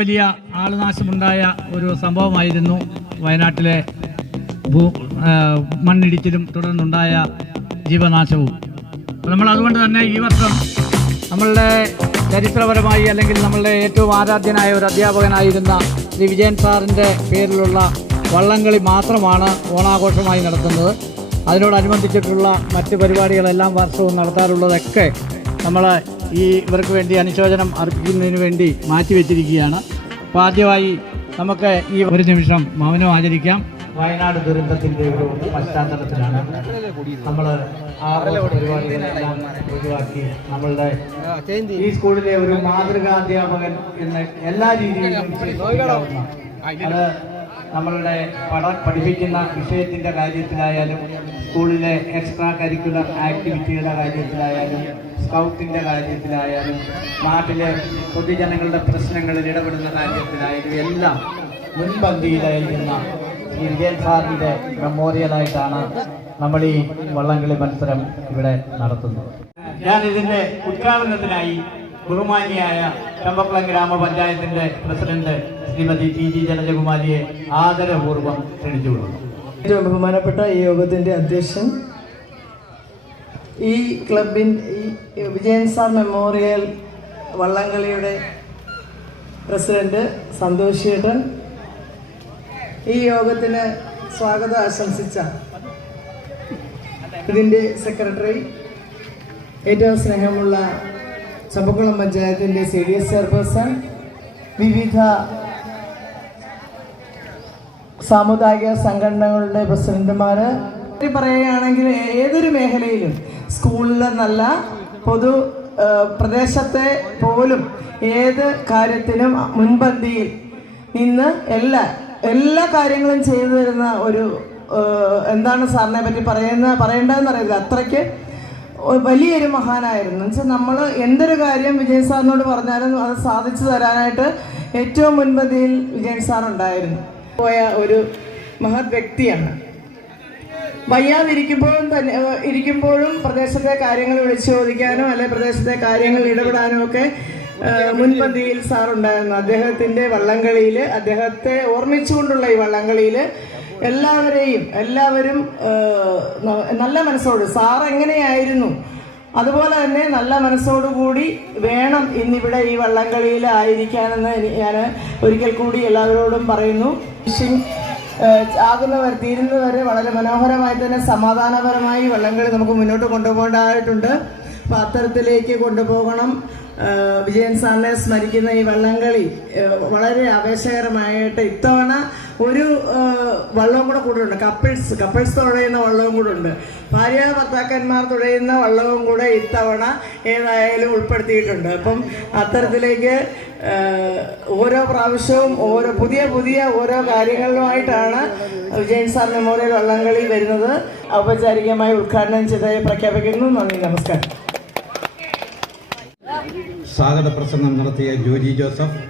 വലിയ ആളുനാശമുണ്ടായ ഒരു സംഭവമായിരുന്നു വയനാട്ടിലെ ഭൂ മണ്ണിടിച്ചിലും തുടർന്നുണ്ടായ ജീവനാശവും. നമ്മൾ അതുകൊണ്ട് തന്നെ ഈ വർഷം നമ്മളുടെ ചരിത്രപരമായി അല്ലെങ്കിൽ നമ്മളുടെ ഏറ്റവും ആരാധ്യനായ ഒരു അധ്യാപകനായിരുന്ന ശ്രീ വിജയൻ സാറിന്റെ പേരിലുള്ള വള്ളംകളി മാത്രമാണ് ഓണാഘോഷമായി നടത്തുന്നത്. അതിനോടനുബന്ധിച്ചിട്ടുള്ള മറ്റ് പരിപാടികളെല്ലാം വർഷവും നടത്താറുള്ളതൊക്കെ നമ്മൾ ഈ ഇവർക്ക് വേണ്ടി അനുശോചനം അർപ്പിക്കുന്നതിന് വേണ്ടി മാറ്റിവെച്ചിരിക്കുകയാണ് അപ്പോൾ ആദ്യമായി നമുക്ക് ഈ ഒരു നിമിഷം മൗനം ആചരിക്കാം. വയനാട് ദുരന്തത്തിന്റെ ഒരു പശ്ചാത്തലത്തിലാണ് നമ്മൾ പരിപാടികളെല്ലാം ഒഴിവാക്കി നമ്മളുടെ ഈ സ്കൂളിലെ ഒരു മാതൃകാ അധ്യാപകൻ എന്ന എല്ലാ രീതിയിലും അത് നമ്മളുടെ പഠ പഠിപ്പിക്കുന്ന വിഷയത്തിന്റെ കാര്യത്തിലായാലും സ്കൂളിലെ എക്സ്ട്രാ കരിക്കുലർ ആക്ടിവിറ്റിയുടെ കാര്യത്തിലായാലും സ്കൗട്ടിന്റെ കാര്യത്തിലായാലും നാട്ടിലെ പൊതുജനങ്ങളുടെ പ്രശ്നങ്ങളിൽ ഇടപെടുന്ന കാര്യത്തിലായാലും എല്ലാം മുൻപന്തിയിലായിരുന്ന ഈ വിജയൻ സാറിന്റെ മെമ്മോറിയലായിട്ടാണ് നമ്മൾ ഈ വള്ളംകളി മത്സരം ഇവിടെ നടത്തുന്നത്. ഞാൻ ഇതിന്റെ ഉദ്ഘാടനത്തിനായി ബഹുമാനിയായ ചമ്പക്കുളം ഗ്രാമപഞ്ചായത്തിന്റെ പ്രസിഡന്റ് ശ്രീമതി ടി ജി ജനജകുമാരിയെ ആദരപൂർവം ക്ഷണിച്ചുകൊള്ളുന്നു. ഏറ്റവും ബഹുമാനപ്പെട്ട ഈ യോഗത്തിന്റെ അധ്യക്ഷൻ ഈ ക്ലബിൻ ഈ വിജയൻ സാർ മെമ്മോറിയൽ വള്ളംകളിയുടെ പ്രസിഡന്റ് സന്തോഷ് ചേട്ടൻ ഈ യോഗത്തിന് സ്വാഗതം ആശംസിച്ച ഇതിന്റെ സെക്രട്ടറി ഏറ്റവും സ്നേഹമുള്ള ചമ്പക്കുളം പഞ്ചായത്തിന്റെ സി ഡി എസ് ചെയർപേഴ്സൺ വിവിധ സാമുദായിക സംഘടനകളുടെ പ്രസിഡന്റുമാർ പറയുകയാണെങ്കിൽ ഏതൊരു മേഖലയിലും സ്കൂളിലെന്നല്ല പൊതു പ്രദേശത്തെ പോലും ഏത് കാര്യത്തിനും മുൻപന്തിയിൽ നിന്ന് എല്ലാ എല്ലാ കാര്യങ്ങളും ചെയ്തു തരുന്ന ഒരു എന്താണ് സാറിനെ പറ്റി പറയുന്ന പറയേണ്ടതെന്ന് അറിയില്ല അത്രയ്ക്ക് വലിയൊരു മഹാനായിരുന്നു. വെച്ചാൽ നമ്മൾ എന്തൊരു കാര്യം വിജയൻ സാറിനോട് പറഞ്ഞാലും അത് സാധിച്ചു തരാനായിട്ട് ഏറ്റവും മുൻപന്തിയിൽ വിജയൻ സാർ ഉണ്ടായിരുന്നു പോയ ഒരു മഹത് വ്യക്തിയാണ്. വയ്യാതിരിക്കുമ്പോഴും തന്നെ ഇരിക്കുമ്പോഴും പ്രദേശത്തെ കാര്യങ്ങൾ വിളിച്ചു ചോദിക്കാനോ അല്ലെ പ്രദേശത്തെ കാര്യങ്ങൾ ഇടപെടാനോ ഒക്കെ മുൻപന്തിയിൽ സാർ ഉണ്ടായിരുന്നു അദ്ദേഹത്തിന്റെ വള്ളംകളിയിൽ അദ്ദേഹത്തെ ഓർമ്മിച്ചുകൊണ്ടുള്ള ഈ വള്ളംകളിയിൽ എല്ലാവരെയും എല്ലാവരും നല്ല മനസ്സോട് സാർ എങ്ങനെയായിരുന്നു അതുപോലെ തന്നെ നല്ല മനസ്സോടുകൂടി വേണം ഇന്നിവിടെ ഈ വള്ളംകളിയിൽ ആയിരിക്കാനെന്ന് ഞാൻ ഒരിക്കൽ കൂടി എല്ലാവരോടും പറയുന്നു. ഫിഷിംഗ് ആകുന്നവർ തീരുന്നവരെ വളരെ മനോഹരമായി തന്നെ സമാധാനപരമായി വള്ളംകളി നമുക്ക് മുന്നോട്ട് കൊണ്ടുപോകേണ്ടതായിട്ടുണ്ട്. അപ്പം അത്തരത്തിലേക്ക് കൊണ്ടുപോകണം. വിജയൻ സാറിനെ സ്മരിക്കുന്ന ഈ വള്ളംകളി വളരെ ആവേശകരമായിട്ട് ഇത്തവണ ഒരു വള്ളവും കൂടെ കൂടെ ഉണ്ട് കപ്പിൾസ് കപ്പിൾസ് തുഴയുന്ന വള്ളവും കൂടെ ഉണ്ട് ഭാര്യ ഭർത്താക്കന്മാർ തുഴയുന്ന വള്ളവും കൂടെ ഇത്തവണ ഏതായാലും ഉൾപ്പെടുത്തിയിട്ടുണ്ട്. അപ്പം അത്തരത്തിലേക്ക് ഓരോ പ്രാവശ്യവും ഓരോ പുതിയ പുതിയ ഓരോ കാര്യങ്ങളിലുമായിട്ടാണ് വിജയൻ സാർ മെമ്മോറിയൽ വള്ളംകളി വരുന്നത്. ഔപചാരികമായി ഉദ്ഘാടനം ചെയ്തതായി പ്രഖ്യാപിക്കുന്നു. നന്ദി നമസ്കാരം. സ്വാഗത പ്രസംഗം നടത്തിയ ജോജി ജോസഫ്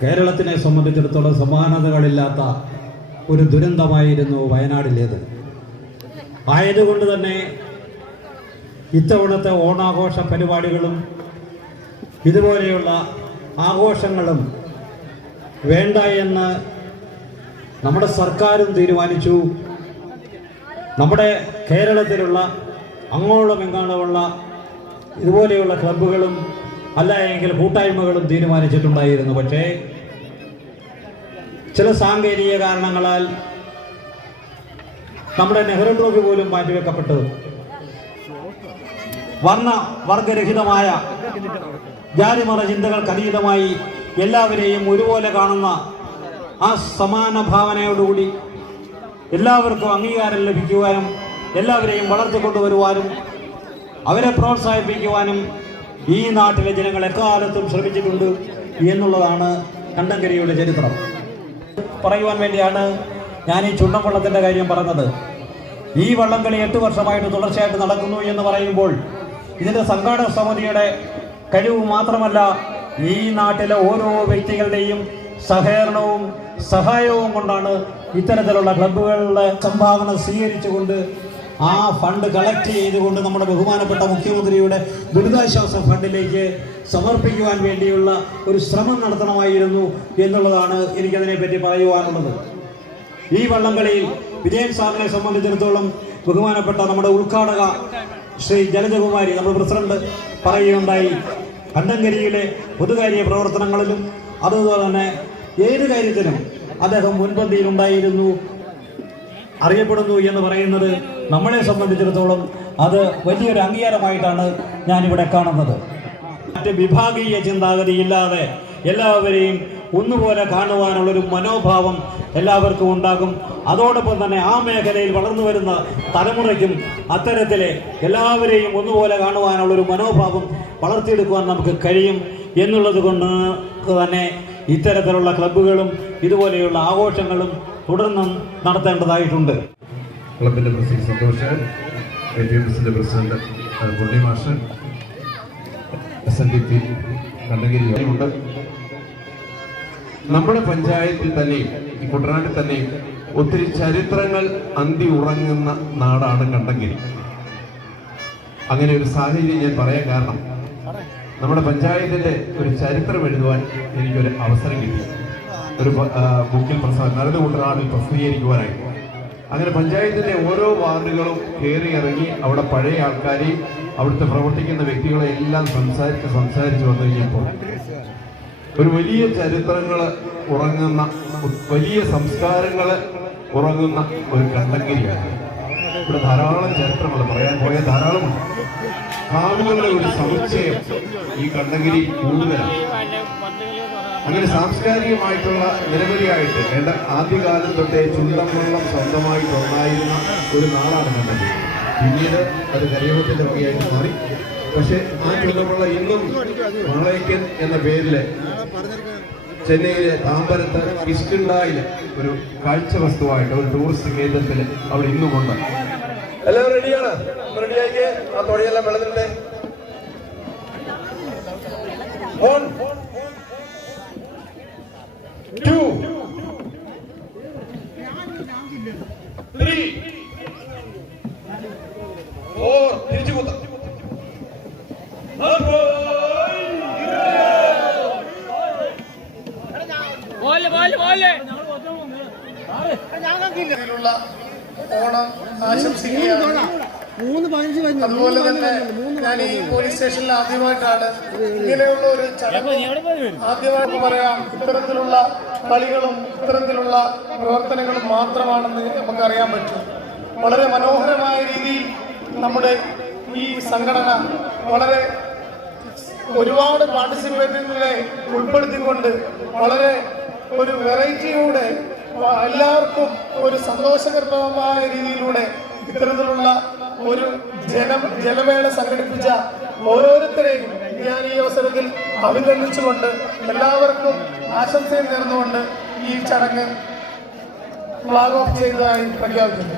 കേരളത്തിനെ സംബന്ധിച്ചിടത്തോളം സമാനതകളില്ലാത്ത ഒരു ദുരന്തമായിരുന്നു വയനാടിലേത്. ആയതുകൊണ്ട് തന്നെ ഇത്തവണത്തെ ഓണാഘോഷ പരിപാടികളും ഇതുപോലെയുള്ള ആഘോഷങ്ങളും വേണ്ട എന്ന് നമ്മുടെ സർക്കാരും തീരുമാനിച്ചു. നമ്മുടെ കേരളത്തിലുള്ള അങ്ങോളം ഇങ്ങോളമുള്ള ഇതുപോലെയുള്ള ക്ലബ്ബുകളും അല്ല എങ്കിൽ കൂട്ടായ്മകളും തീരുമാനിച്ചിട്ടുണ്ടായിരുന്നു. പക്ഷേ ചില സാങ്കേതിക കാരണങ്ങളാൽ നമ്മുടെ നെഹ്റു ട്രോഫി പോലും മാറ്റിവെക്കപ്പെട്ടു വർണ വർഗരഹിതമായ ജാതിമത ചിന്തകൾക്ക് അതീതമായി എല്ലാവരെയും ഒരുപോലെ കാണുന്ന ആ സമാന ഭാവനയോടുകൂടി എല്ലാവർക്കും അംഗീകാരം ലഭിക്കുവാനും എല്ലാവരെയും വളർത്തിക്കൊണ്ടുവരുവാനും അവരെ പ്രോത്സാഹിപ്പിക്കുവാനും ഈ നാട്ടിലെ ജനങ്ങൾ എക്കാലത്തും ശ്രമിച്ചിട്ടുണ്ട് എന്നുള്ളതാണ് കണ്ടങ്കരിയുടെ ചരിത്രം. പറയുവാൻ വേണ്ടിയാണ് ഞാൻ ഈ ചുണ്ടൻവള്ളത്തിന്റെ കാര്യം പറഞ്ഞത്. ഈ വള്ളംകളി എട്ട് വർഷമായിട്ട് തുടർച്ചയായിട്ട് നടക്കുന്നു എന്ന് പറയുമ്പോൾ ഇതിന്റെ സംഘാടക സമിതിയുടെ കഴിവ് മാത്രമല്ല ഈ നാട്ടിലെ ഓരോ വ്യക്തികളുടെയും സഹകരണവും സഹായവും കൊണ്ടാണ് ഇത്തരത്തിലുള്ള ക്ലബ്ബുകളുടെ സംഭാവന സ്വീകരിച്ചുകൊണ്ട് ആ ഫണ്ട് കളക്ട് ചെയ്തുകൊണ്ട് നമ്മുടെ ബഹുമാനപ്പെട്ട മുഖ്യമന്ത്രിയുടെ ദുരിതാശ്വാസ ഫണ്ടിലേക്ക് സമർപ്പിക്കുവാൻ വേണ്ടിയുള്ള ഒരു ശ്രമം നടത്തണമായിരുന്നു എന്നുള്ളതാണ് എനിക്കതിനെ പറ്റി പറയുവാനുള്ളത്. ഈ വള്ളംകളിയിൽ വിജയൻ സാറിനെ സംബന്ധിച്ചിടത്തോളം ബഹുമാനപ്പെട്ട നമ്മുടെ ഉദ്ഘാടക ശ്രീ ജലജകുമാരി നമ്മുടെ പ്രസിഡന്റ് പറയുകയുണ്ടായി. കണ്ടങ്കരിയിലെ പൊതുകാര്യ പ്രവർത്തനങ്ങളിലും അതുപോലെ തന്നെ ഏത് കാര്യത്തിനും അദ്ദേഹം മുൻപന്തിയിലുണ്ടായിരുന്നു അറിയപ്പെടുന്നു എന്ന് പറയുന്നത് നമ്മളെ സംബന്ധിച്ചിടത്തോളം അത് വലിയൊരു അംഗീകാരമായിട്ടാണ് ഞാനിവിടെ കാണുന്നത്. മറ്റ് വിഭാഗീയ ചിന്താഗതി ഇല്ലാതെ എല്ലാവരെയും ഒന്നുപോലെ കാണുവാനുള്ളൊരു മനോഭാവം എല്ലാവർക്കും ഉണ്ടാകും. അതോടൊപ്പം തന്നെ ആ മേഖലയിൽ വളർന്നു വരുന്ന തലമുറയ്ക്കും അത്തരത്തിലെ എല്ലാവരെയും ഒന്നുപോലെ കാണുവാനുള്ളൊരു മനോഭാവം വളർത്തിയെടുക്കുവാൻ നമുക്ക് കഴിയും എന്നുള്ളത് കൊണ്ട് തന്നെ ഇത്തരത്തിലുള്ള ക്ലബ്ബുകളും ഇതുപോലെയുള്ള ആഘോഷങ്ങളും തുടർന്നും നടത്തേണ്ടതായിട്ടുണ്ട്. ക്ലബിന്റെ പ്രസിഡന്റ് സന്തോഷ് എ ടി എസിന്റെ പ്രസിഡന്റ് അഹ് പുള്ളി മാഷ് S N D P Kandagiri. ഉണ്ട്. നമ്മുടെ പഞ്ചായത്തിൽ തന്നെ ഈ കുട്ടനാട്ടിൽ തന്നെ ഒത്തിരി ചരിത്രങ്ങൾ അന്തി ഉറങ്ങുന്ന നാടാണ് കണ്ടങ്കിരി അങ്ങനെ ഒരു സാഹചര്യം ഞാൻ പറയാൻ കാരണം നമ്മുടെ പഞ്ചായത്തിന്റെ ഒരു ചരിത്രം എഴുതുവാൻ എനിക്കൊരു അവസരം കിട്ടി. ഒരു ബുക്കിൽ പ്രസാദ് നരത് കുട്ടനാടിൽ പ്രസിദ്ധീകരിക്കുവാനായി. അങ്ങനെ പഞ്ചായത്തിന്റെ ഓരോ വാർഡുകളും കയറി ഇറങ്ങി അവിടെ പഴയ ആൾക്കാരെയും അവിടുത്തെ പ്രവർത്തിക്കുന്ന വ്യക്തികളെ എല്ലാം സംസാരിച്ച് സംസാരിച്ച് വന്നു കഴിഞ്ഞപ്പോൾ ഒരു വലിയ ചരിത്രങ്ങൾ ഉറങ്ങുന്ന വലിയ സംസ്കാരങ്ങൾ ഉറങ്ങുന്ന ഒരു കണ്ടങ്കരിയാണ്. ഇവിടെ ധാരാളം ചരിത്രങ്ങൾ പറയാൻ പോയ ധാരാളമുണ്ട്. കാവുകളുടെ ഒരു സമുച്ചയം ഈ കണ്ടങ്കിരി കൂടുതലാണ്. അങ്ങനെ സാംസ്കാരികമായിട്ടുള്ള നിരവധിയായിട്ട് വേണ്ട ആദ്യകാലം തൊട്ടേ ചുണ്ടൻവള്ളം സ്വന്തമായിട്ടുണ്ടായിരുന്ന ഒരു നാടാണ് കണ്ടത് പിന്നീട് അത് കരിയവത്തിന്റെ വകയായിട്ട് മാറി. പക്ഷേ ആ ചുണ്ടമുള്ള ഇന്നും വാളയ്ക്കൻ എന്ന പേരിൽ ചെന്നൈയിലെ താമ്പരത്ത് കിഷ്കിണ്ടായിൽ ഒരു കാഴ്ച വസ്തുവായിട്ട് ഒരു ടൂറിസ്റ്റ് കേന്ദ്രത്തിൽ അവിടെ ഇന്നുമുണ്ട്. എല്ലാവരും റെഡിയാണ് റെഡിയാക്കി ആ തുഴയെല്ലാം വെള്ളത്തിലെ One, two, three, four. തിരിച്ചു കുത്താം. ഓണം ആശംസിക്കുകയാണ്. അതുപോലെ തന്നെ ഞാൻ ഈ പോലീസ് സ്റ്റേഷനിൽ ആദ്യമായിട്ടാണ് ഇങ്ങനെയുള്ള ഒരു ചടങ്ങ് ആദ്യമായിട്ട് പറയാം ഇത്തരത്തിലുള്ള കളികളും ഇത്തരത്തിലുള്ള പ്രവർത്തനങ്ങളും മാത്രമാണെന്ന് നമുക്ക് അറിയാൻ പറ്റും. വളരെ മനോഹരമായ രീതിയിൽ നമ്മുടെ ഈ സംഘടന വളരെ ഒരുപാട് പാർട്ടിസിപ്പേറ്റുകളെ ഉൾപ്പെടുത്തിക്കൊണ്ട് വളരെ ഒരു വെറൈറ്റിയോടെ എല്ലാവർക്കും ഒരു സന്തോഷകരമായ രീതിയിലൂടെ ഇത്തരത്തിലുള്ള ഒരു ജന ജലമേള സംഘടിപ്പിച്ച ഓരോരുത്തരെയും ഞാൻ ഈ അവസരത്തിൽ അഭിനന്ദിച്ചുകൊണ്ട് എല്ലാവർക്കും ആശംസയും നേർന്നുകൊണ്ട് ഈ ചടങ്ങ് ഫ്ലാഗ് ഓഫ് ചെയ്തതായി പ്രഖ്യാപിക്കുന്നു.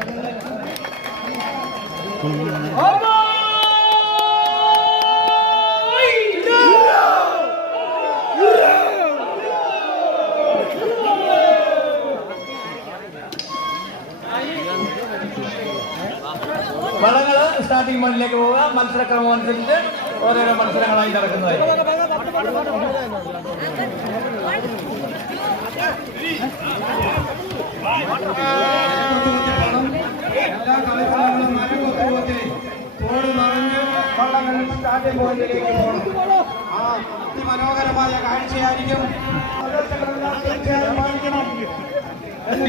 മണ്ണിലേക്ക് പോവുക. മത്സരക്രമം അനുസരിച്ച് ഓരോരോ മത്സരങ്ങളായി നടക്കുന്നതായി എല്ലാ കളിസ്ഥലങ്ങളും നരകൊത്തുകൊത്തി തോട് നിറഞ്ഞ് വള്ളങ്ങൾ സ്റ്റാർട്ടിംഗ് പോയിന്റിലേക്ക് പോകണം ആ അതിമനോഹരമായ കാഴ്ചയായിരിക്കും. തീർച്ചയായും പാലിക്കണം. എന്ന്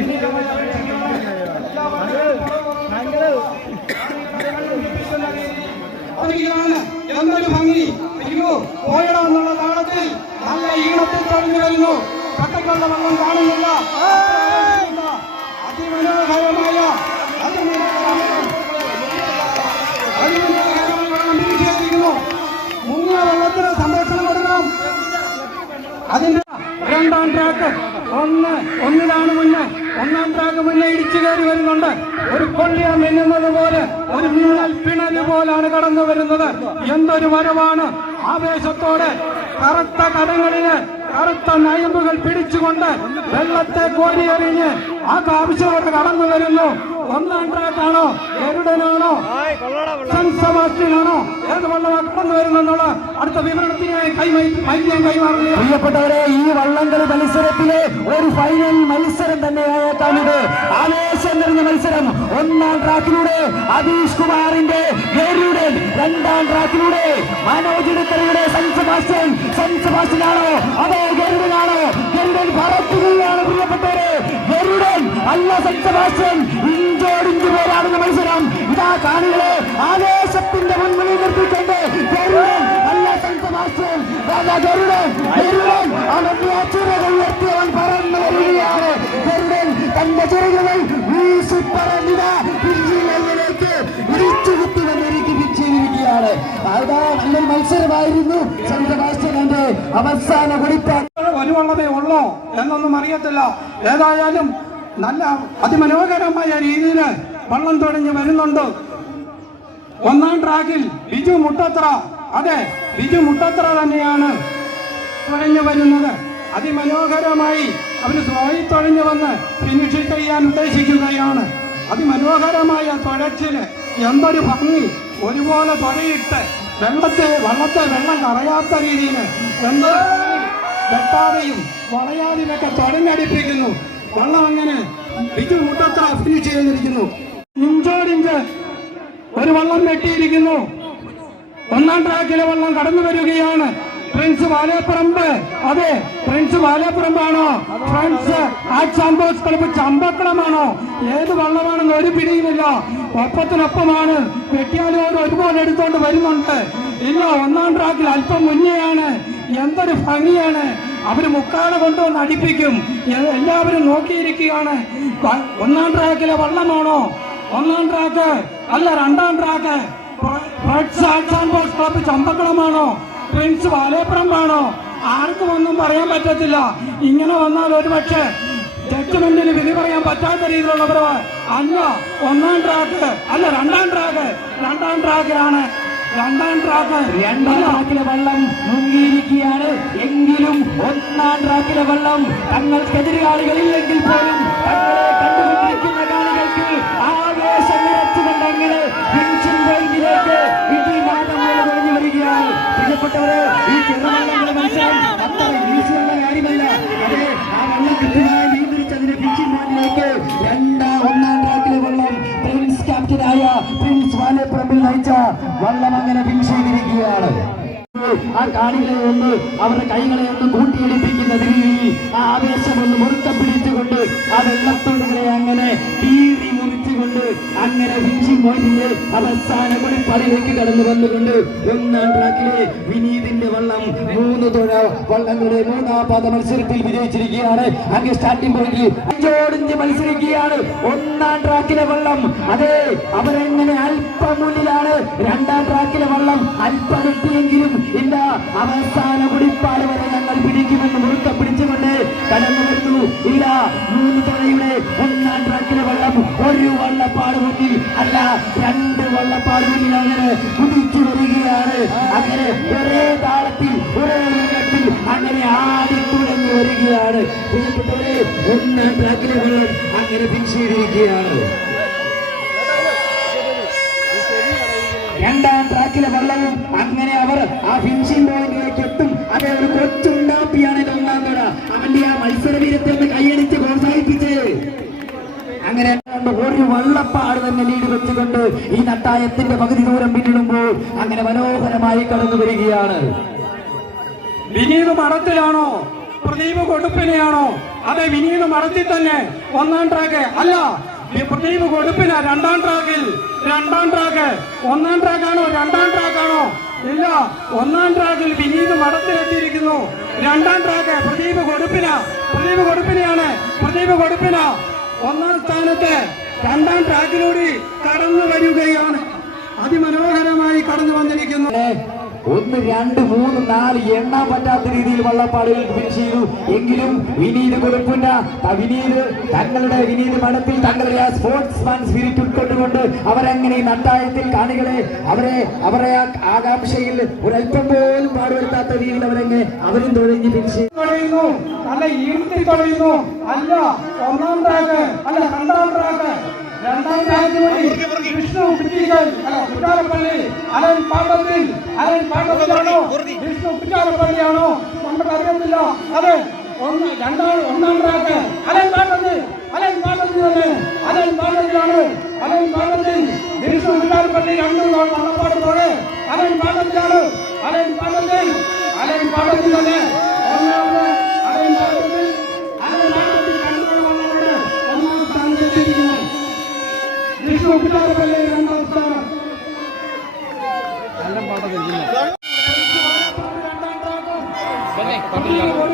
അതാണ് എന്തൊരു ഭംഗി. അയ്യോ പോയട എന്നുള്ള താളത്തിൽ നല്ല ഈണത്തിൽ തുടങ്ങി വരുന്നു. കട്ടക്ക ട്രാക്കിലുള്ള വെള്ളം കാണുന്നില്ല. അതിമനോഹരമായ മുങ്ങിയ വെള്ളത്തിന് സംരക്ഷണം കൊടുക്കണം. അതിന്റെ രണ്ടാം ട്രാക്ക് ഒന്ന് ഒന്നിലാണ് മുന്നേ. ഒന്നാം ട്രാക്ക് മുന്നേ ഇടിച്ചു കയറി വരുന്നുണ്ട്. ഒരു കൊള്ളിയ മിന്നുന്നത് പോലെ ഒരു മിന്നൽ പിണൽ പോലാണ് കടന്നു വരുന്നത്. എന്തൊരു വരവാണ്. ആവേശത്തോടെ കറുത്ത കടങ്ങളിൽ കറുത്ത നയമ്പുകൾ പിടിച്ചുകൊണ്ട് വെള്ളത്തെ കോരിയെറിഞ്ഞ് ആ കാവശ്യത്തോടെ കടന്നു വരുന്നു. ഒന്നാം ട്രാക്കാണോ ഗരുഡനാണോ സെന്റ് സെബാസ്റ്റ്യനാണോ? ഏത് വള്ളമാണ് കടന്നു വരുന്നെന്നുള്ള അടുത്ത വിവരണത്തിനായി പ്രിയപ്പെട്ടവരെ ഈ വള്ളംകളി മത്സരത്തിലെ ഒരു ഫൈനൽ മത്സരം തന്നെയായേക്കാം ഇത്. ആവേശം നിറഞ്ഞ മത്സരം. ഒന്നാം ട്രാക്കിലൂടെ അതീഷ് കുമാറിന്റെ ഗരുഡൻ രണ്ടാം ട്രാക്കിലൂടെ മനോജ് ഇടത്തറയുടെ സെൻസ് സെബാസ്റ്റ്യൻ. സെൻസ് സെബാസ്റ്റ്യൻ ആണോ അതോ ഗരുഡനാണോ പറക്കുകയാണ് പ്രിയപ്പെട്ടവരെ. ഗരുഡൻ അല്ല സെബാസ്റ്റ്യൻ ഇഞ്ചോടിഞ്ച് പോരാടുന്ന മത്സരം ഇതാ കാണികളെ ആവേശത്തിന്റെ മുൻപിൽ നിർത്തിക്കൊണ്ട് മത്സരമായിരുന്നു അവസാന കുടിപ്പാൻ ഒരു ഉള്ളോ എന്നൊന്നും അറിയത്തില്ല. ഏതായാലും നല്ല അതിമനോഹരമായ രീതിയിൽ വള്ളം തുടങ്ങി വരുന്നുണ്ട്. ഒന്നാം ട്രാക്കിൽ ബിജു മുട്ടത്ര. അതെ ബിജു മുട്ടത്ര തന്നെയാണ് തുഴഞ്ഞു വരുന്നത്. അതിമനോഹരമായി അവർ സ്വായി തുഴഞ്ഞു വന്ന് ഫിനിഷ് ചെയ്യാൻ ഉദ്ദേശിക്കുകയാണ്. അതിമനോഹരമായ തുഴച്ചിൽ എന്തൊരു ഭംഗി. ഒരുപോലെ തുഴയിട്ട് വെള്ളത്തെ വള്ളത്തെ വെള്ളം കറയാത്ത രീതിയിൽ എന്തൊരു ഭംഗി. വെട്ടാതെയും വളയാതെയുമൊക്കെ തടഞ്ഞടിപ്പിക്കുന്നു വള്ളം അങ്ങനെ ബിജു മുട്ടത്ര ഫിനിഷ് ചെയ്തിരിക്കുന്നു ഇഞ്ചോടിഞ്ച് ഒരു വള്ളം വെട്ടിയിരിക്കുന്നു. ഒന്നാം ട്രാക്കിലെ വള്ളം കടന്നു വരികയാണ്. പ്രിൻസ് വാലേപ്പറമ്പ്. അതെ പ്രിൻസ് വാലേപ്പറമ്പാണോ? ഫ്രണ്ട്സ് ആ ചമ്പോസ് ക്ലബ്ബ് ചമ്പക്കളമാണോ ഏത് വള്ളമാണെന്ന് ഒരു പിടിയുമില്ല. ഒപ്പത്തിനൊപ്പമാണ്. വെട്ടിയാലോട് ഒരുപോലെ എടുത്തോണ്ട് വരുന്നുണ്ട്. ഇല്ല ഒന്നാം ട്രാക്കിൽ അല്പം മുന്നെയാണ്. എന്തൊരു ഭംഗിയാണ്. അവർ മുക്കാട് കൊണ്ടുവന്ന് അടിപ്പിക്കും. എല്ലാവരും നോക്കിയിരിക്കുകയാണ്. ഒന്നാം ട്രാക്കിലെ വള്ളമാണോ? ഒന്നാം ട്രാക്ക് അല്ല രണ്ടാം ട്രാക്ക്. ക്ലബ്ബ് ചമ്പക്കുളമാണോ പ്രിൻസ് വാലേപ്പുറമാണോ? ആർക്കും ഒന്നും പറയാൻ പറ്റത്തില്ല. ഇങ്ങനെ വന്നാൽ ഒരു പക്ഷേ ജഡ്ജ്മെന്റിന് വിധി പറയാൻ പറ്റാത്ത രീതിയിലുള്ളവർ അല്ല ഒന്നാം ട്രാക്ക്. അല്ല രണ്ടാം ട്രാക്ക്. രണ്ടാം ട്രാക്കിലാണ് രണ്ടാം ട്രാക്ക്. രണ്ടാം ട്രാക്കിലെ വെള്ളം മുങ്ങിയിരിക്കുകയാണ്. എങ്കിലും ഒന്നാം ട്രാക്കിലെ വെള്ളം തങ്ങൾക്കെതിരാളികളില്ലെങ്കിൽ പോലും തങ്ങളെ കണ്ടുകൊണ്ടിരിക്കുന്ന കാണികൾക്ക് ആവേശം നിറച്ചുകൊണ്ട് അങ്ങനെ ഫിനിഷിംഗ് പോയിന്റിലേക്ക് ഇടിനാഥം നിലകൊഴിഞ്ഞു വരികയാണ്. പ്രിയപ്പെട്ടവരെ ഈ നയിച്ച വള്ളം അങ്ങനെ ഫിനിഷ് ആ കാണികളെ ഒന്ന് അവരുടെ കൈകളെ ഒന്ന് കൂട്ടിയിടിപ്പിക്കുന്ന ആ ആവേശം ഒന്ന് മുറുക്കം പിടിച്ചുകൊണ്ട് ആ വെള്ളത്തോടുകളെ അങ്ങനെ കീറി മുറിച്ചുകൊണ്ട് അങ്ങനെ വിഞ്ചി പോയിന്റിന്റെ അവസാന കുളിപ്പാടിലേക്ക് കടന്നു വന്നുകൊണ്ട് ഒന്നാം ട്രാക്കിലെ വിനീതിന്റെ വള്ളം മൂന്ന് തുഴ വള്ളങ്ങളുടെ മൂന്നാം പാദ മത്സരത്തിൽ വിജയിച്ചിരിക്കുകയാണ്. അങ്ങ് സ്റ്റാർട്ടിംഗ് പോയിന്റിൽ അഞ്ചോടിഞ്ച് മത്സരിക്കുകയാണ്. ഒന്നാം ട്രാക്കിലെ വള്ളം. അതെ അവരെങ്ങനെ അല്പം മുന്നിലാണ് രണ്ടാം ട്രാക്കിലെ വള്ളം അല്പം എത്തിയെങ്കിലും ഇല്ല. അവസാന കുടിപ്പാട് വരെ ഞങ്ങൾ പിടിക്കുമെന്ന് മുറുക്ക പിടിച്ചുകൊണ്ട് കടന്നു വരുന്നു. ഇല്ല മൂന്ന് തുണയുടെ ഒന്നാം ട്രാക്കിലെ വള്ളം ഒരു വള്ളപ്പാട് മുന്നിൽ അല്ല രണ്ട് വള്ളപ്പാട് മുന്നിൽ അങ്ങനെ കുതിച്ചു വരികയാണ്. അങ്ങനെ ഒരേ താളത്തിൽ ഒരേ വേഗത്തിൽ അങ്ങനെ ആടി തുടങ്ങി വരികയാണ്. ഒന്നാം ട്രാക്കിലെ വള്ളം അങ്ങനെ ഫിനിഷ് രണ്ടാം ട്രാക്കിലെ വള്ളവും അങ്ങനെ അവർ ആ ഫിനിഷിംഗ് പോയിന്റിലേക്ക് എത്തും. അതെ ഒരു കൊച്ചുണ്ടാപ്പിയാണ് ഇത് ഒന്നാം തുട. അവന്റെ ആ മത്സരവീരത്തെ ഒന്ന് കൈയടിച്ച് പ്രോത്സാഹിപ്പിച്ച്. അങ്ങനെ ഒരു വള്ളപ്പാട് തന്നെ ലീഡ് വെച്ചുകൊണ്ട് ഈ നട്ടായത്തിന്റെ പകുതി ദൂരം പിന്നിടുമ്പോൾ അങ്ങനെ മനോഹരമായി കടന്നു വരികയാണ്. വിനീത് മഠത്തിലാണോ? പ്രദീപ് കൊടുപ്പിനെയാണോ? അതെ വിനീത് മഠത്തിൽ തന്നെ ഒന്നാം ട്രാക്ക് അല്ല ഈ പ്രദീപ് കൊടുപ്പിന രണ്ടാം ട്രാക്കിൽ രണ്ടാം ട്രാക്ക്. ഒന്നാം ട്രാക്കാണോ രണ്ടാം ട്രാക്കാണോ? ഇല്ല. ഒന്നാം ട്രാക്കിൽ വിനീത് മടത്തിലെത്തിയിരിക്കുന്നു. രണ്ടാം ട്രാക്ക് പ്രദീപ് കൊടുപ്പിന പ്രദീപ് കൊടുപ്പിനെയാണ് പ്രദീപ് കൊടുപ്പിന ഒന്നാം സ്ഥാനത്ത് രണ്ടാം ട്രാക്കിലൂടെ കടന്നു വരികയാണ്. അതിമനോഹരമായി കടന്നു വന്നിരിക്കുന്നു. ഒന്ന് രണ്ട് മൂന്ന് നാല് എണ്ണാൻ പറ്റാത്ത രീതിയിൽ വള്ളപ്പാടുകൾ ഫിനിഷ് ചെയ്തു. എങ്കിലും വിനീത് കൊടുപ്പില്ല വിനീത് തങ്ങളുടെ വിനീത് മഠത്തിൽ തങ്ങളുടെ ആ സ്പോർട്സ്മാൻ സ്പിരിറ്റ് ഉൾക്കൊണ്ടുകൊണ്ട് അവരങ്ങനെ ഈ നട്ടായത്തിൽ കാണികളെ അവരെ അവരെ ആ ആകാംക്ഷയിൽ ഒരല്പം പോലും പാടുവരുത്താത്ത രീതിയിൽ അവരങ്ങ് അവരും തൊഴിഞ്ഞ് ഫിനിഷ് ചെയ്തു. അല്ല നല്ല ഈർത്തി തൊഴിയുന്നു. അല്ല ഒന്നാം ട്രാക്ക് അല്ല രണ്ടാം ട്രാക്ക് രണ്ടാം ട്രാക്ക് വഴി വിഷ്ണു കുറ്റികൾ അല്ല കുറ്റാലപ്പള്ളി അലൻ പാട്ടത്തിൽ അലൻ പാട്ടത്തിലാണോ വിഷ്ണു കുറ്റാലപ്പള്ളിയാണോ നമുക്ക് അറിയത്തില്ല അതെ ഒന്ന് രണ്ടാം ഒന്നാം track Alan Pattathil Alan Pattathil തന്നെ അലൻ പാട്ടത്തിലാണ് അലൻ പാട്ടത്തിൽ വിഷ്ണു കുറ്റാലപ്പള്ളി രണ്ടു വള്ളപ്പാട് പോലെ അലൻ പാട്ടത്തിലാണ് അലൻ പാട്ടത്തിൽ അലൻ പാട്ടത്തിൽ തന്നെ ഒന്നാമത് വിഷ്ണു കുറ്റാലപ്പള്ളി രണ്ടാം സ്ഥാനം പതിവ് കൊടുപ്പിന്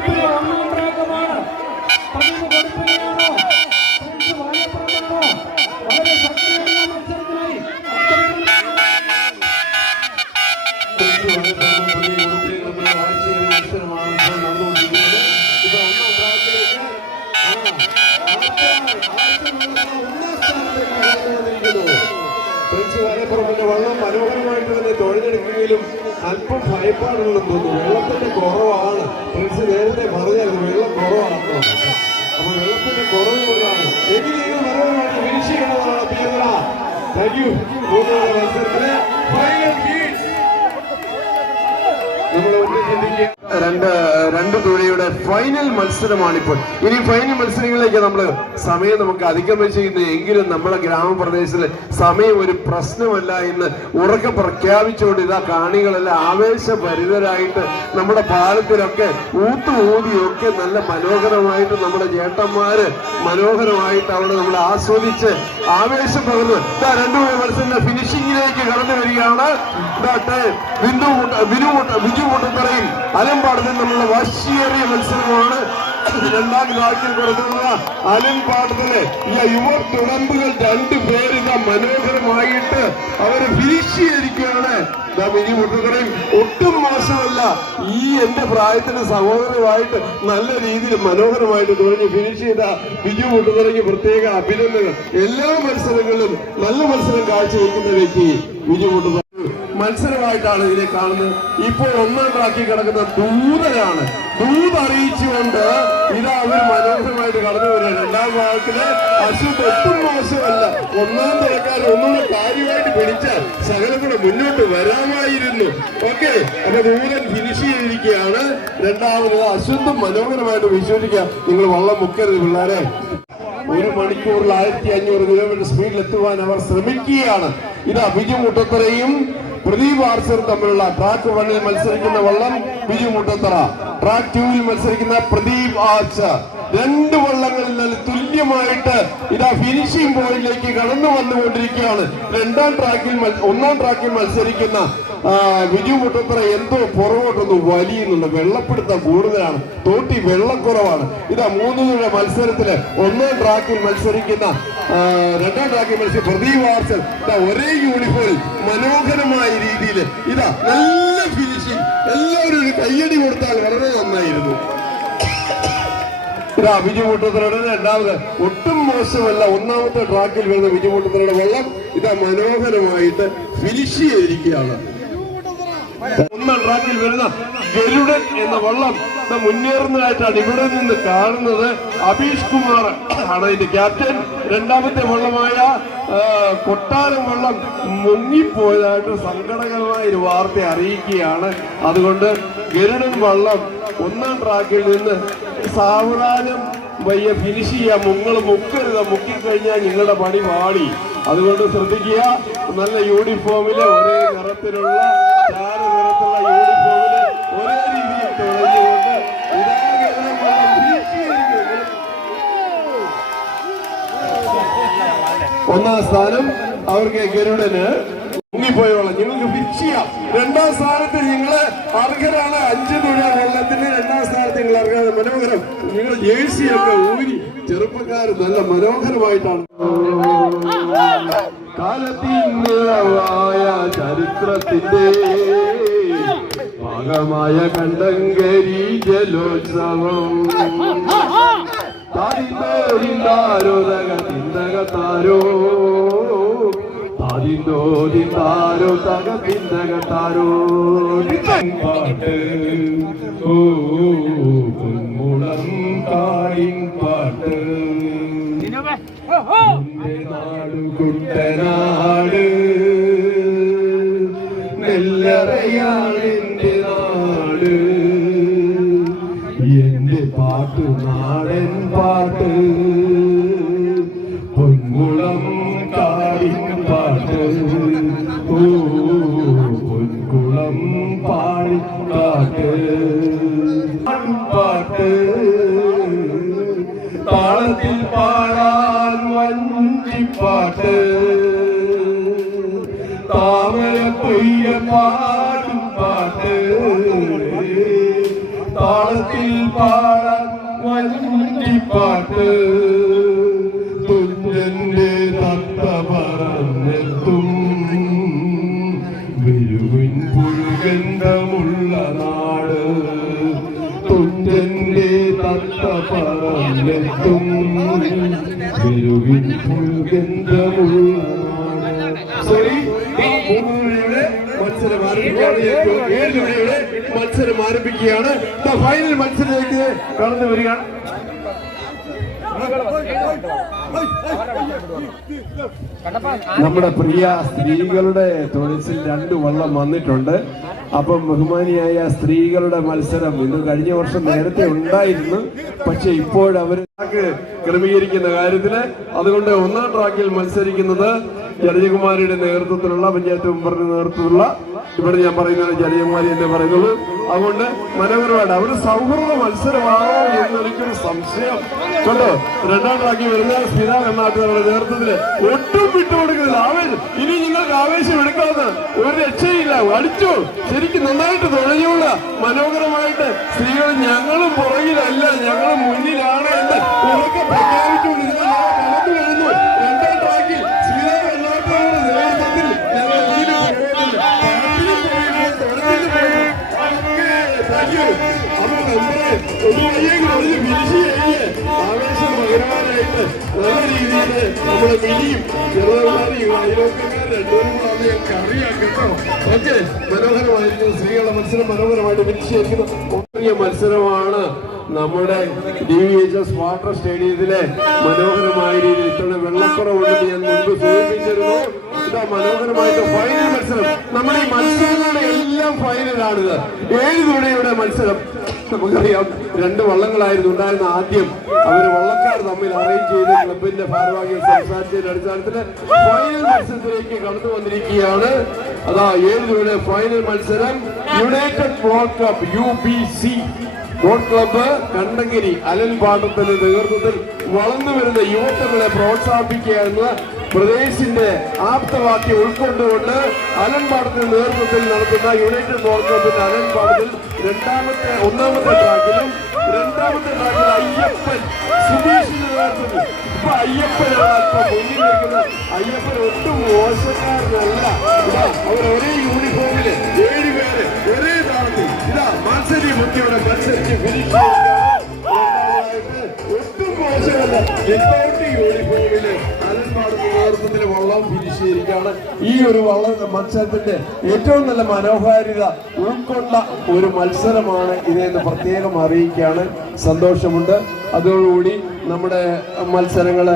തൊഴിലെടുക്കുകയും അല്പം ഭയപ്പാടുണ്ടെന്ന് തോന്നുന്നു. വെള്ളത്തിന്റെ കുറവാണ്. പ്രിൻസ് നേരത്തെ പറഞ്ഞായിരുന്നു വെള്ളം കുറവാണ് അപ്പൊ വെള്ളത്തിന്റെ കുറവ് കൊണ്ടാണ് ഇത് മനോഹരമായിട്ട് ഫിനിഷ് ചെയ്യുന്നതാണ് താങ്ക് യു മൂന്നാം മത്സരത്തിലെ ഫൈനൽ ചിന്തിക്കുക രണ്ട് രണ്ട് തുഴയുടെ ഫൈനൽ മത്സരമാണിപ്പോൾ. ഇനി ഫൈനൽ മത്സരങ്ങളിലേക്ക് നമ്മൾ സമയം നമുക്ക് അധികം ചെയ്യുന്നു എങ്കിലും നമ്മുടെ ഗ്രാമപ്രദേശത്തിൽ സമയം ഒരു പ്രശ്നമല്ല എന്ന് ഉറക്കെ പ്രഖ്യാപിച്ചുകൊണ്ട് ഇതാ കാണികളെല്ലാം ആവേശഭരിതരായിട്ട് നമ്മുടെ പാലത്തിലൊക്കെ ഊത്തു ഊതിയൊക്കെ നല്ല മനോഹരമായിട്ട് നമ്മുടെ ചേട്ടന്മാര് മനോഹരമായിട്ട് അവിടെ നമ്മൾ ആസ്വദിച്ച് ആവേശം പകർന്ന് രണ്ടു മത്സരം ഫിനിഷിംഗിലേക്ക് കടന്നു വരികയാണ്. ബിന്ദു ബിനു ബിജു മുട്ടത്തറയും അലമ്പാട് നിന്നുള്ള വാശിയേറിയ മത്സരമാണ്. രണ്ടാം രാജ്യം കൊടുക്കുന്ന അലമ്പാടത്തിലെ ഈ യുവ തുറമ്പുകൾ രണ്ടു പേരിത മനോഹരമായിട്ട് അവർ ഫിനിഷ് ഇനി ബിജു ഒട്ടും മോശമല്ല. ഈ എന്റെ പ്രായത്തിന്റെ സഹോദരമായിട്ട് നല്ല രീതിയിൽ മനോഹരമായിട്ട് തുടങ്ങി ഫിനിഷ് ചെയ്ത ബിജു മുട്ടത്തറയ്ക്ക് പ്രത്യേക അഭിനന്ദനങ്ങൾ. എല്ലാ മത്സരങ്ങളിലും നല്ല മത്സരം കാഴ്ചവെക്കുന്ന വ്യക്തി ബിജു മുട്ടത്തറ മത്സരമായിട്ടാണ് ഇതിനെ കാണുന്നത്. ഇപ്പോൾ ഒന്നാം ട്രാക്കിൽ കിടക്കുന്ന ദൂതനാണ്. ദൂത് അറിയിച്ചുകൊണ്ട് ഇതാ അവർ മനോഹരമായിട്ട് കടന്നു വരിക രണ്ടാം ഭാഗത്തിൽ അശു ഒട്ടും മോശമല്ല. ഒന്നാം തിരക്കാർ ഒന്നുകൂടെ കാര്യമായിട്ട് പിടിച്ചാൽ സകലം കൂടെ മുന്നോട്ട് വരാമായിരുന്നു. ഓക്കെ അപ്പൊ ദൂതൻ ഫിനിഷ് ചെയ്തിരിക്കുകയാണ്. രണ്ടാമത് അശുദ്ധം മനോഹരമായിട്ട് വിശ്വസിക്കാം. നിങ്ങൾ വള്ളം മുക്കരുത് പിള്ളേരെ. ഒരു മണിക്കൂറിൽ ആയിരത്തി അഞ്ഞൂറ് കിലോമീറ്റർ സ്പീഡിൽ എത്തുവാൻ അവർ ശ്രമിക്കുകയാണ്. ഇത് അഭിജി മുട്ടത്തറയും പ്രദീപ് ആർസർ തമ്മിലുള്ള ട്രാക്ക് വണ്ണിൽ മത്സരിക്കുന്ന വള്ളം ബിജു മുട്ടത്തറ. ട്രാക്ക് ടൂവിൽ മത്സരിക്കുന്ന പ്രദീപ് ആർച്ചർ. രണ്ട് വള്ളങ്ങളിൽ നിന്ന് തുല്യമായിട്ട് ഇതാ ഫിനിഷിംഗ് പോയിന്റിലേക്ക് കടന്നു വന്നുകൊണ്ടിരിക്കുകയാണ്. രണ്ടാം ട്രാക്കിൽ ഒന്നാം ട്രാക്കിൽ മത്സരിക്കുന്ന വിജു മുട്ടത്ര എന്തോ പുറകോട്ടൊന്ന് വലിയുന്നുണ്ട്. വെള്ളപ്പിടുത്തം കൂടുതലാണ്. തോട്ടി വെള്ളക്കുറവാണ് ഇതാ മൂന്നിയുടെ മത്സരത്തിൽ ഒന്നാം ട്രാക്കിൽ മത്സരിക്കുന്ന രണ്ടാം ട്രാക്കിൽ മത്സരിച്ച പ്രദീപ് വാർച്ചൽ ഇതാ ഒരേ യൂണിഫോമിൽ മനോഹരമായ രീതിയിൽ ഇതാ നല്ല ഫിനിഷിംഗ് എല്ലാവരും ഒരു കയ്യടി കൊടുത്താൽ വളരെ നന്നായിരുന്നു. ഇതാ ബിജു മുട്ടത്തറയുടെ രണ്ടാമത്. ഒട്ടും മോശമല്ല. ഒന്നാമത്തെ ട്രാക്കിൽ വരുന്ന ബിജു മുട്ടത്തറയുടെ വെള്ളം ഇതാ മനോഹരമായിട്ട് ഫിനിഷ് ചെയ്തിരിക്കുകയാണ്. ഒന്നാം ട്രാക്കിൽ വരുന്ന ഗരുഡൻ എന്ന വള്ളം മുന്നേറുന്നതായിട്ടാണ് ഇവിടെ നിന്ന് കാണുന്നത്. അബീഷ് കുമാർ ആണ് ഇതിന്റെ ക്യാപ്റ്റൻ രണ്ടാമത്തെ വള്ളമായ കൊട്ടാരം വള്ളം മുങ്ങിപ്പോയതായിട്ട് സങ്കടകരമായ ഒരു വാർത്ത അറിയിക്കുകയാണ്. അതുകൊണ്ട് ഗരുഡൻ വള്ളം ഒന്നാം ട്രാക്കിൽ നിന്ന് സാവധാനം. വയ്യ ഫിനിഷ് ചെയ്യാം മുങ്ങൾ മുക്കരുത്. മുക്കിക്കഴിഞ്ഞാൽ നിങ്ങളുടെ പണി പാടി അതുകൊണ്ട് ശ്രദ്ധിക്കുക. നല്ല യൂണിഫോമിൽ ഒരേ നിറത്തിലുള്ള. ഒന്നാം സ്ഥാനം അവർക്ക് ഗരുഡന്. മുങ്ങിപ്പോയോളം. നിങ്ങൾക്ക് ഫിക്സ് ചെയ്യാം. രണ്ടാം സ്ഥാനത്ത് നിങ്ങൾ അർഹരാണ്. അഞ്ച് തുഴ വെള്ളത്തിന് രണ്ടാം സ്ഥാനത്ത് നിങ്ങൾ ഇറങ്ങാതെ മനോഹരം. നിങ്ങൾ ജേഴ്സി ഒക്കെ ഊരി ചെറുപ്പക്കാർ നല്ല മനോഹരമായിട്ടാണ്. കാലത്തിന്റെതായ ചരിത്രത്തിന്റെ ഭാഗമായ കണ്ടങ്കരി ജലോത്സവം. താരിന്തോരിന്താരോ തകത്തിന്തകത്താരോ താരിന്തോരിന്താരോ തകത്തിന്തകത്താരോ പാട്ട് ഓ. കാളിൻ പാട്ട്. നാടു കുട്ടനാട്. നെല്ലറയാണ് എന്റെ നാട്. എന്റെ പാട്ട് നാടൻ പാട്ട്. പൊൻകുളം കാടിൻ പാട്ട്. ഓ പൊൻകുളം പാടി പാട്ട് പാട്ട്. താളത്തിൽ പാടാൻ വഞ്ചിപ്പാട്ട് താമര പൊയ്യ പാടും പാട്ട്. താളത്തിൽ പാടാൻ വഞ്ചിപ്പാട്ട് സോറി മത്സരം മത്സരം ആരംഭിക്കുകയാണ് ഫൈനൽ മത്സരത്തിലേക്ക് കടന്നു വരികയാണ് നമ്മുടെ പ്രിയ സ്ത്രീകളുടെ തൊഴിൽ രണ്ട് വള്ളം വന്നിട്ടുണ്ട്. അപ്പം ബഹുമാനിയായ സ്ത്രീകളുടെ മത്സരം ഇന്ന് കഴിഞ്ഞ വർഷം നേരത്തെ ഉണ്ടായിരുന്നു. പക്ഷെ ഇപ്പോഴവർ ക്രമീകരിക്കുന്ന കാര്യത്തിൽ അതുകൊണ്ട് ഒന്നാം ട്രാക്കിൽ മത്സരിക്കുന്നത് ജലജകുമാരിയുടെ നേതൃത്വത്തിലുള്ള പഞ്ചായത്ത് മെമ്പറിന്റെ നേതൃത്വത്തിലുള്ള ഇവിടെ ഞാൻ പറയുന്നത് ജലജകുമാരി എന്നെ പറയുന്നത്. അതുകൊണ്ട് മനോഹരമായിട്ട് അവർ സൗഹൃദ മത്സരമാണോ എന്നൊരിക്കലും സംശയം. കണ്ടോ? രണ്ടാം ട്രാക്കിൽ വരുന്ന സ്ഥിര എന്നാട്ടുകാരുടെ നേതൃത്വത്തിൽ ഒട്ടും വിട്ടുകൊടുക്കുന്നില്ല. ആവേശം ഇനി നിങ്ങൾക്ക് ആവേശം എടുക്കാതെ ഒരു രക്ഷയില്ല. അടിച്ചു. ശരിക്കും നന്നായിട്ട് തുഴഞ്ഞുള്ള മനോഹരമായിട്ട് സ്ത്രീകൾ ഞങ്ങളും പുറകിലല്ല ഞങ്ങളും മുന്നിലാണ് എന്ന് ഉറക്കെ പ്രഖ്യാപിച്ചുകൊണ്ട് രീതിയിൽ മത്സരം മത്സരമാണ് നമ്മുടെ D V H S water സ്റ്റേഡിയത്തിലെ മനോഹരമായ രീതിയിൽ ഇത്തവണ വെള്ളക്കുറവുണ്ടെന്ന് ഞാൻ മുൻപ് സൂചിപ്പിച്ചിരുന്നു. മനോഹരമായിട്ട് ഫൈനൽ മത്സരം. നമ്മുടെ ഈ മത്സരങ്ങളുടെ എല്ലാം ഫൈനലാണിത് ഏഴ് തുണയുടെ മത്സരം. നമുക്കറിയാം രണ്ട് വള്ളങ്ങളായിരുന്നു ഉണ്ടായിരുന്ന ആദ്യം. അവർ വള്ളക്കാർ തമ്മിൽ അറേഞ്ച് ചെയ്ത് ക്ലബിന്റെ ഭാരവാഹികൾ സംസാരിച്ചതിന്റെ അടിസ്ഥാനത്തിൽ ഫൈനൽ മത്സരത്തിലേക്ക് കടന്നു വന്നിരിക്കുകയാണ് അതാ ഏഴ് തുണയുടെ ഫൈനൽ മത്സരം. United World Cup U B C boat Kandankiri Alan പാട്ടത്തിന്റെ നേതൃത്വത്തിൽ വളർന്നു വരുന്ന യുവത്വങ്ങളെ പ്രോത്സാഹിപ്പിക്കുക എന്ന പ്രദേശിന്റെ ആപ്തവാക്യം ഉൾക്കൊണ്ടുകൊണ്ട് അലൻപാടത്തിൽ നേതൃത്വത്തിൽ നടത്തുന്ന യുണൈറ്റഡ് ബോട്ട് അലൻപാടത്തിൽ അലൻ രണ്ടാമത്തെ ഒന്നാമത്തെ ട്രാക്കിലും രണ്ടാമത്തെ ട്രാക്കിൽ അയ്യപ്പൻ സുധീഷിന്റെ നേതൃത്വത്തിൽ. ഇപ്പൊ അയ്യപ്പനാണ് അയ്യപ്പൻ ഒട്ടും മോശക്കാരനല്ല. അവർ ഒരേ യൂണിഫോമിൽ ഏഴ് പേര് ഒരേ താളത്തിൽ ഇതാ മത്സരി മുഖ്യയുടെ മത്സരിച്ച് ഫിനിഷ് ഈ ഒരു വള്ളം മത്സരത്തിന്റെ ഏറ്റവും നല്ല മനോഹാരിത ഉൾക്കൊണ്ട ഒരു മത്സരമാണ് ഇതെന്ന് പ്രത്യേകം അറിയിക്കുകയാണ്. സന്തോഷമുണ്ട്. അതോടുകൂടി നമ്മുടെ മത്സരങ്ങൾ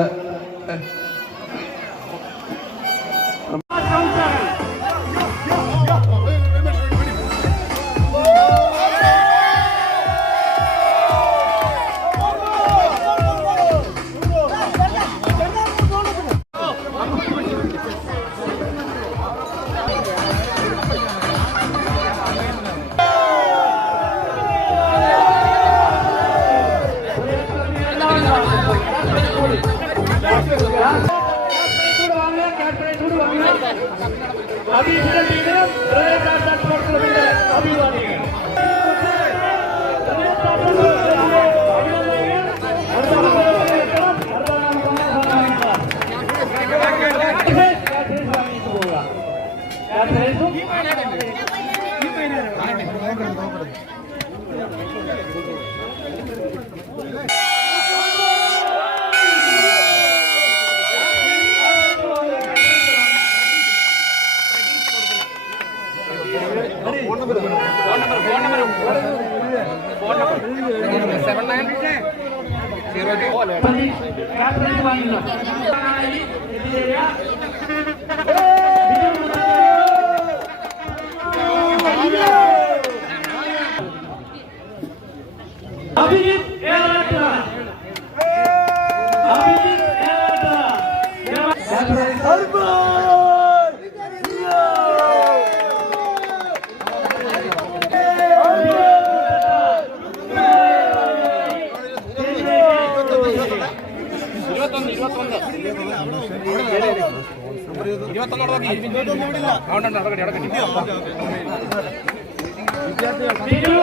ബിജു